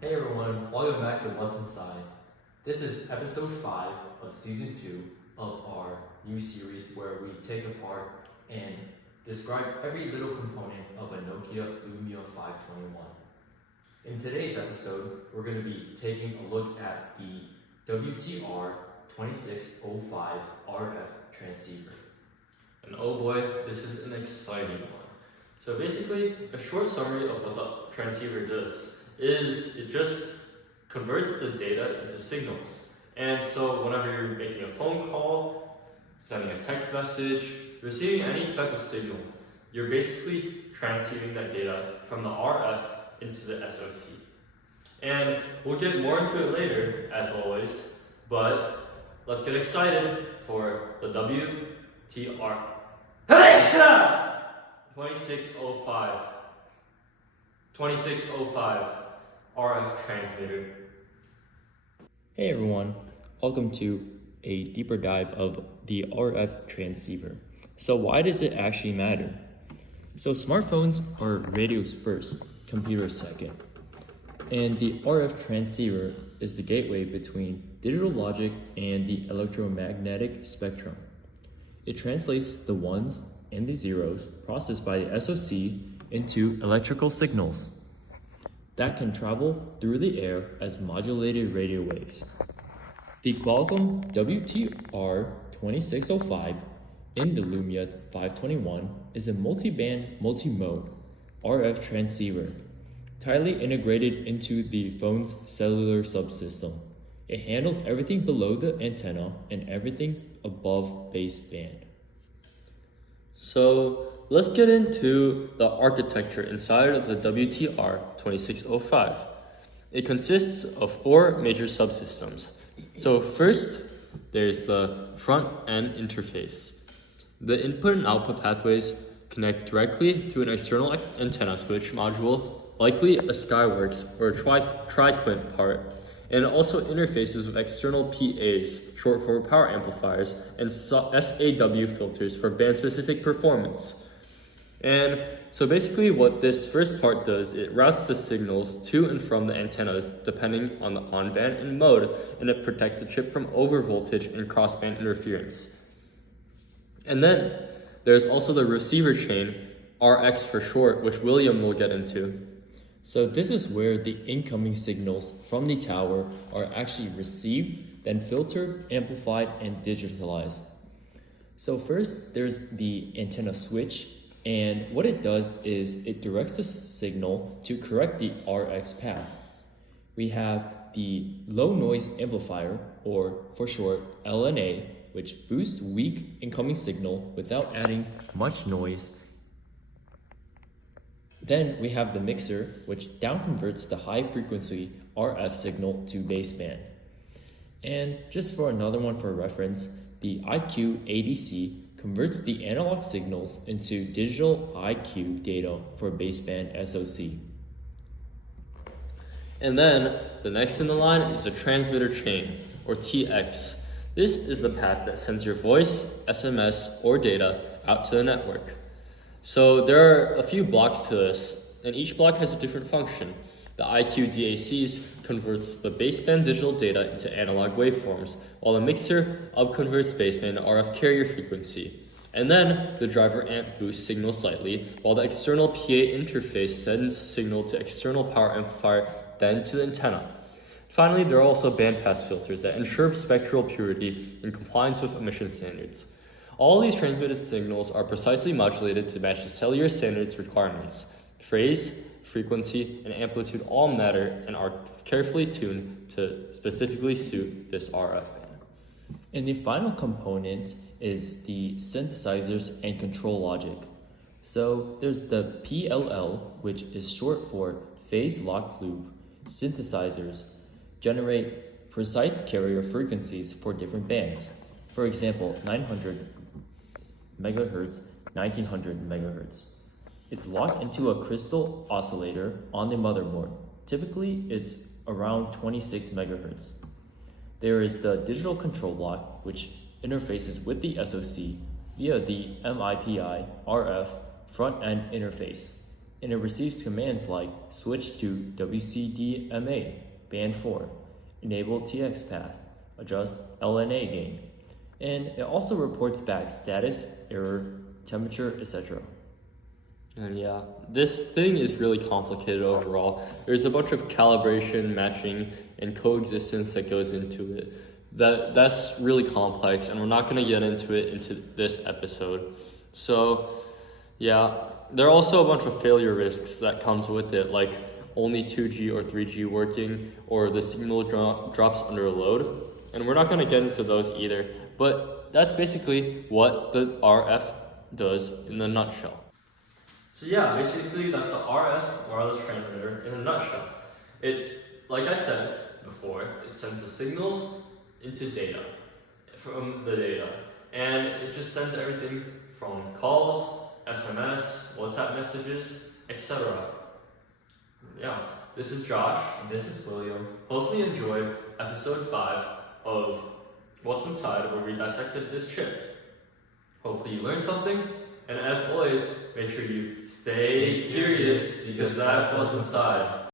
Hey everyone, welcome back to What's Inside. This is episode 5 of season 2 of our new series where we take apart and describe every little component of a Nokia Lumia 521. In today's episode, we're going to be taking a look at the WTR2605 RF transceiver. And oh boy, this is an exciting one. So basically, a short summary of what the transceiver does is it just converts the data into signals. And so whenever you're making a phone call, sending a text message, receiving any type of signal, you're basically transceiving that data from the RF into the SOC. And we'll get more into it later, as always, but let's get excited for the WTR 2605 RF transmitter. Hey everyone, welcome to a deeper dive of the RF transceiver. So why does it actually matter? So smartphones are radios first, computers second. And the RF transceiver is the gateway between digital logic and the electromagnetic spectrum. It translates the ones and the zeros processed by the SoC into electrical signals that can travel through the air as modulated radio waves. The Qualcomm WTR2605 in the Lumia 521 is a multi-band, multi-mode RF transceiver tightly integrated into the phone's cellular subsystem. It handles everything below the antenna and everything above baseband. So let's get into the architecture inside of the WTR2605. It consists of 4 major subsystems. So first, there's the front-end interface. The input and output pathways connect directly to an external antenna switch module, likely a Skyworks or a tri-quint part, and it also interfaces with external PAs, short for power amplifiers, and SAW filters for band-specific performance. And so basically what this first part does, it routes the signals to and from the antennas depending on the on-band and mode, and it protects the chip from overvoltage and cross-band interference. And then there's also the receiver chain, RX for short, which William will get into. So this is where the incoming signals from the tower are actually received, then filtered, amplified, and digitalized. So first, there's the antenna switch, and what it does is it directs the signal to correct the RX path. We have the low noise amplifier, or for short, LNA, which boosts weak incoming signal without adding much noise. Then we have the mixer, which downconverts the high frequency RF signal to baseband. And just for another one for reference, the IQ ADC converts the analog signals into digital IQ data for baseband SoC. And then the next in the line is the transmitter chain, or TX. This is the path that sends your voice, SMS, or data out to the network. So there are a few blocks to this, and each block has a different function. The IQ DACs converts the baseband digital data into analog waveforms, while the mixer upconverts baseband RF carrier frequency. And then the driver amp boosts signal slightly, while the external PA interface sends signal to external power amplifier, then to the antenna. Finally, there are also bandpass filters that ensure spectral purity in compliance with emission standards. All these transmitted signals are precisely modulated to match the cellular standards requirements. Phase, frequency, and amplitude all matter and are carefully tuned to specifically suit this RF band. And the final component is the synthesizers and control logic. So there's the PLL, which is short for phase locked loop. Synthesizers generate precise carrier frequencies for different bands. For example, 900 megahertz, 1900 megahertz. It's locked into a crystal oscillator on the motherboard. Typically, it's around 26 megahertz. There is the digital control block, which interfaces with the SoC via the MIPI RF front-end interface. and it receives commands like switch to WCDMA, band 4, enable TX path, adjust LNA gain, and it also reports back status, error, temperature, etc. And yeah, this thing is really complicated overall. There's a bunch of calibration, matching, and coexistence that goes into it. That's really complex, and we're not going to get into it into this episode. So, yeah, there are also a bunch of failure risks that comes with it, like only 2G or 3G working, or the signal drops under a load. And we're not going to get into those either. But that's basically what the RF does in a nutshell. So yeah, basically that's the RF wireless transmitter in a nutshell. It, like I said before, it sends the signals into data, from the data. And it just sends everything from calls, SMS, WhatsApp messages, etc. Yeah, this is Josh. And this is William. Hopefully you enjoyed episode 5 of What's Inside, where we dissected this chip. Hopefully you learned something, and as always, make sure you stay curious, because that's what's inside.